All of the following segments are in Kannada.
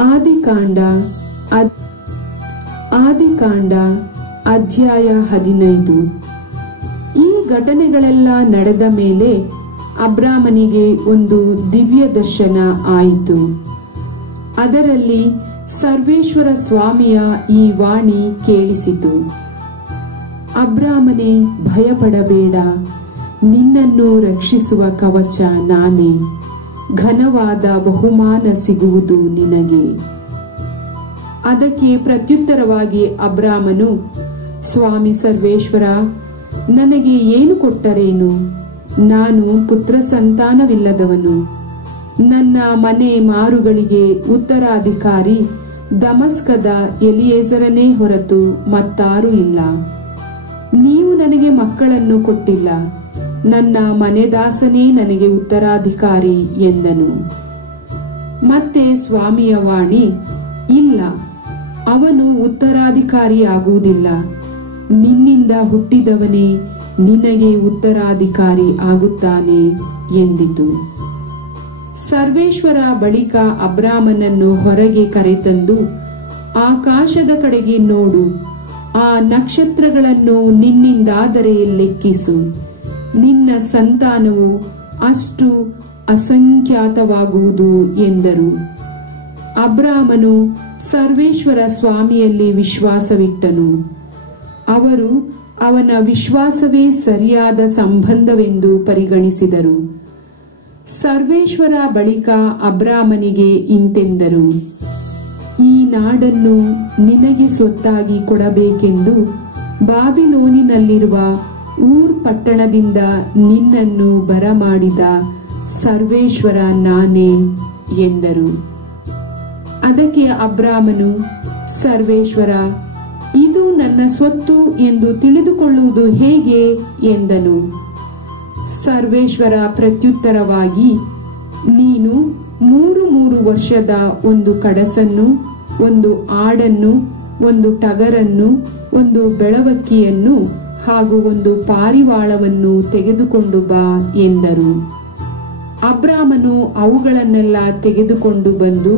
ಆದಿಕಾಂಡ ಅಧ್ಯಾಯ 15. ಈ ಘಟನೆಗಳೆಲ್ಲ ನಡೆದ ಮೇಲೆ ಅಬ್ರಾಮನಿಗೆ ಒಂದು ದಿವ್ಯ ದರ್ಶನ ಆಯಿತು. ಅದರಲ್ಲಿ ಸರ್ವೇಶ್ವರ ಸ್ವಾಮಿಯ ಈ ವಾಣಿ ಕೇಳಿಸಿತು. ಅಬ್ರಾಮನೇ, ಭಯಪಡಬೇಡ, ನಿನ್ನನ್ನು ರಕ್ಷಿಸುವ ಕವಚ ನಾನೇ, ಘನವಾದ ಬಹುಮಾನ ಸಿಗುವುದು ನಿನಗೆ. ಅದಕ್ಕೆ ಪ್ರತ್ಯುತ್ತರವಾಗಿ ಅಬ್ರಾಮನು, ಸ್ವಾಮಿ ಸರ್ವೇಶ್ವರ, ನನಗೆ ಏನು ಕೊಟ್ಟರೇನು? ನಾನು ಪುತ್ರ ಸಂತಾನವಿಲ್ಲದವನು. ನನ್ನ ಮನೆ ಮಾರುಗಳಿಗೆ ಉತ್ತರಾಧಿಕಾರಿ ದಮಸ್ಕದ ಎಲಿಯೇಜರನೇ ಹೊರತು ಮತ್ತಾರೂ ಇಲ್ಲ. ನೀವು ನನಗೆ ಮಕ್ಕಳನ್ನು ಕೊಟ್ಟಿಲ್ಲ, ನನ್ನ ಮನೆದಾಸನೇ ನನಗೆ ಉತ್ತರಾಧಿಕಾರಿ ಎಂದನು. ಮತ್ತೆ ಸ್ವಾಮಿಯ ವಾಣಿ, ಇಲ್ಲ, ಅವನು ಉತ್ತರಾಧಿಕಾರಿಯಾಗುವುದಿಲ್ಲ, ನಿನ್ನಿಂದ ಹುಟ್ಟಿದವನೇ ನಿನಗೆ ಉತ್ತರಾಧಿಕಾರಿ ಆಗುತ್ತಾನೆ ಎಂದಿತು. ಸರ್ವೇಶ್ವರ ಬಳಿಕ ಅಬ್ರಾಮನನ್ನು ಹೊರಗೆ ಕರೆತಂದು, ಆಕಾಶದ ಕಡೆಗೆ ನೋಡು, ಆ ನಕ್ಷತ್ರಗಳನ್ನು ನಿನ್ನಿಂದಾದರೆ ಲೆಕ್ಕಿಸು, ನಿನ್ನ ಸಂತಾನವು ಅಷ್ಟು ಅಸಂಖ್ಯಾತವಾಗುವುದು ಎಂದರು. ಅಬ್ರಾಮನು ಸರ್ವೇಶ್ವರ ಸ್ವಾಮಿಯಲ್ಲಿ ವಿಶ್ವಾಸವಿಟ್ಟನು. ಅವರು ಅವನ ವಿಶ್ವಾಸವೇ ಸರಿಯಾದ ಸಂಬಂಧವೆಂದು ಪರಿಗಣಿಸಿದರು. ಸರ್ವೇಶ್ವರ ಬಳಿಕ ಅಬ್ರಾಮನಿಗೆ ಇಂತೆಂದರು, ಈ ನಾಡನ್ನು ನಿನಗೆ ಸ್ವತ್ತಾಗಿ ಕೊಡಬೇಕೆಂದು ಬಾಬಿಲೋನಿನಲ್ಲಿರುವ ಊರ್ ಪಟ್ಟಣದಿಂದ ನಿನ್ನನ್ನು ಬರಮಾಡಿದ ಸರ್ವೇಶ್ವರ ನಾನೇ ಎಂದರು. ಅದಕ್ಕೆ ಅಬ್ರಾಮನು, ಸರ್ವೇಶ್ವರ, ಇದು ನನ್ನ ಸ್ವತ್ತು ಎಂದು ತಿಳಿದುಕೊಳ್ಳುವುದು ಹೇಗೆ ಎಂದನು. ಸರ್ವೇಶ್ವರ ಪ್ರತ್ಯುತ್ತರವಾಗಿ, ನೀನು 3 ವರ್ಷದ ಒಂದು ಕಡಸನ್ನು, ಒಂದು ಆಡನ್ನು, ಒಂದು ಟಗರನ್ನು, ಒಂದು ಬೆಳವಕ್ಕಿಯನ್ನು ಹಾಗೂ ಒಂದು ಪಾರಿವಾಳವನ್ನು ತೆಗೆದುಕೊಂಡು ಬಾ ಎಂದರು. ಅಬ್ರಾಮನು ಅವುಗಳನ್ನೆಲ್ಲ ತೆಗೆದುಕೊಂಡು ಬಂದು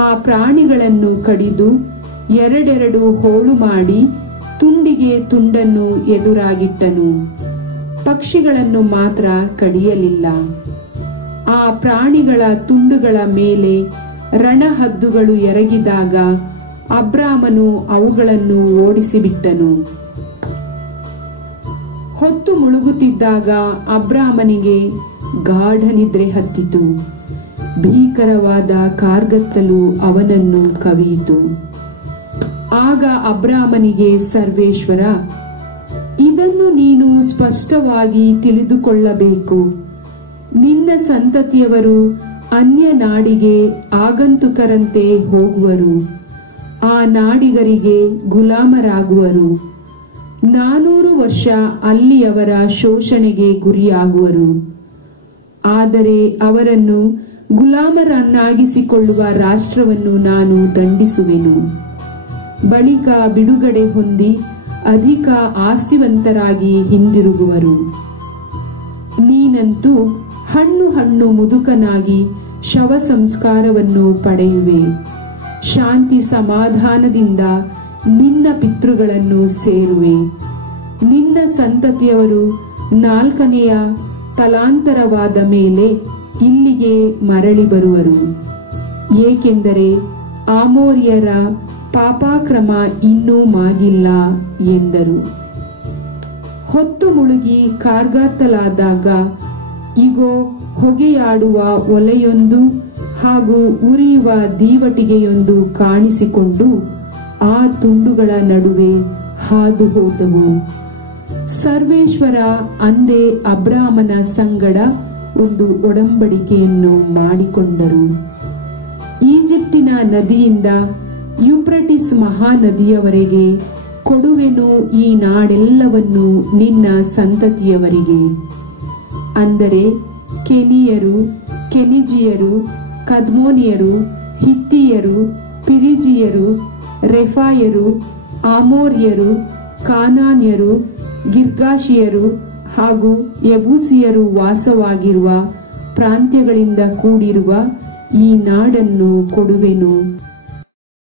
ಆ ಪ್ರಾಣಿಗಳನ್ನು ಕಡಿದು 2 ಹೋಳು ಮಾಡಿ ತುಂಡಿಗೆ ತುಂಡನ್ನು ಎದುರಾಗಿಟ್ಟನು. ಪಕ್ಷಿಗಳನ್ನು ಮಾತ್ರ ಕಡಿಯಲಿಲ್ಲ. ಆ ಪ್ರಾಣಿಗಳ ತುಂಡುಗಳ ಮೇಲೆ ರಣಹದ್ದುಗಳು ಎರಗಿದಾಗ ಅಬ್ರಾಮನು ಅವುಗಳನ್ನು ಓಡಿಸಿಬಿಟ್ಟನು. ಹೊತ್ತು ಮುಳುಗುತ್ತಿದ್ದಾಗ ಅಬ್ರಾಮನಿಗೆ ಗಾಢ ನಿದ್ರೆ ಹತ್ತಿತು. ಭೀಕರವಾದ ಕಾರ್ಗತ್ತಲು ಅವನನ್ನು ಕವಿಯಿತು. ಆಗ ಅಬ್ರಾಮನಿಗೆ ಸರ್ವೇಶ್ವರ, ಇದನ್ನು ನೀನು ಸ್ಪಷ್ಟವಾಗಿ ತಿಳಿದುಕೊಳ್ಳಬೇಕು. ನಿನ್ನ ಸಂತತಿಯವರು ಅನ್ಯ ನಾಡಿಗೆ ಆಗಂತುಕರಂತೆ ಹೋಗುವರು, ಆ ನಾಡಿಗರಿಗೆ ಗುಲಾಮರಾಗುವರು. 400 ವರ್ಷ ಅಲ್ಲಿ ಅವರ ಶೋಷಣೆಗೆ ಗುರಿಯಾಗುವರು. ಆದರೆ ಅವರನ್ನು ಗುಲಾಮರನ್ನಾಗಿಸಿಕೊಳ್ಳುವ ರಾಷ್ಟ್ರವನ್ನು ನಾನು ದಂಡಿಸುವೆನು. ಬಳಿಕ ಬಿಡುಗಡೆ ಹೊಂದಿ ಅಧಿಕ ಆಸ್ತಿವಂತರಾಗಿ ಹಿಂದಿರುಗುವರು. ನೀನಂತೂ ಹಣ್ಣು ಮುದುಕನಾಗಿ ಶವ ಸಂಸ್ಕಾರವನ್ನು ಪಡೆಯುವೆ. ಶಾಂತಿ ಸಮಾಧಾನದಿಂದ ನಿನ್ನ ಪಿತೃಗಳನ್ನು ಸೇರುವೆ. ನಿನ್ನ ಸಂತತಿಯವರು 4ನೆಯ ತಲಾಂತರವಾದ ಮೇಲೆ ಇಲ್ಲಿಗೆ ಮರಳಿ ಬರುವರು. ಏಕೆಂದರೆ ಆಮೋರಿಯರ ಪಾಪಾಕ್ರಮ ಇನ್ನೂ ಮಾಗಿಲ್ಲ ಎಂದರು. ಹೊತ್ತು ಮುಳುಗಿ ಕಾರ್ಗತ್ತಲಾದಾಗ ಇಗೋ, ಹೊಗೆಯಾಡುವ ಒಲೆಯೊಂದು ಹಾಗೂ ಉರಿಯುವ ದೀವಟಿಗೆಯೊಂದು ಕಾಣಿಸಿಕೊಂಡು ಆ ತುಂಡುಗಳ ನಡುವೆ ಹಾದು ಹೋದವು. ಸರ್ವೇಶ್ವರ ಅಂದೇ ಅಬ್ರಾಮನ ಸಂಗಡ ಒಂದು ಒಡಂಬಡಿಕೆಯನ್ನು ಮಾಡಿಕೊಂಡರು. ಈಜಿಪ್ಟಿನ ನದಿಯಿಂದ ಯೂಫ್ರಟಿಸ್ ಮಹಾನದಿಯವರೆಗೆ ಕೊಡುವೆನು ಈ ನಾಡೆಲ್ಲವನ್ನು ನಿನ್ನ ಸಂತತಿಯವರಿಗೆ. ಅಂದರೆ ಕೆನಿಯರು, ಕೆನಿಜಿಯರು, ಕದ್ಮೋನಿಯರು, ಹಿತ್ತಿಯರು, ಪಿರಿಜಿಯರು, ರೆಫಾಯರು, ಆಮೋರಿಯರು, ಕಾನಾನ್ಯರು, ಗಿರ್ಗಾಶಿಯರು ಹಾಗೂ ಯಬೂಸಿಯರು ವಾಸವಾಗಿರುವ ಪ್ರಾಂತ್ಯಗಳಿಂದ ಕೂಡಿರುವ ಈ ನಾಡನ್ನು ಕೊಡುವೆನು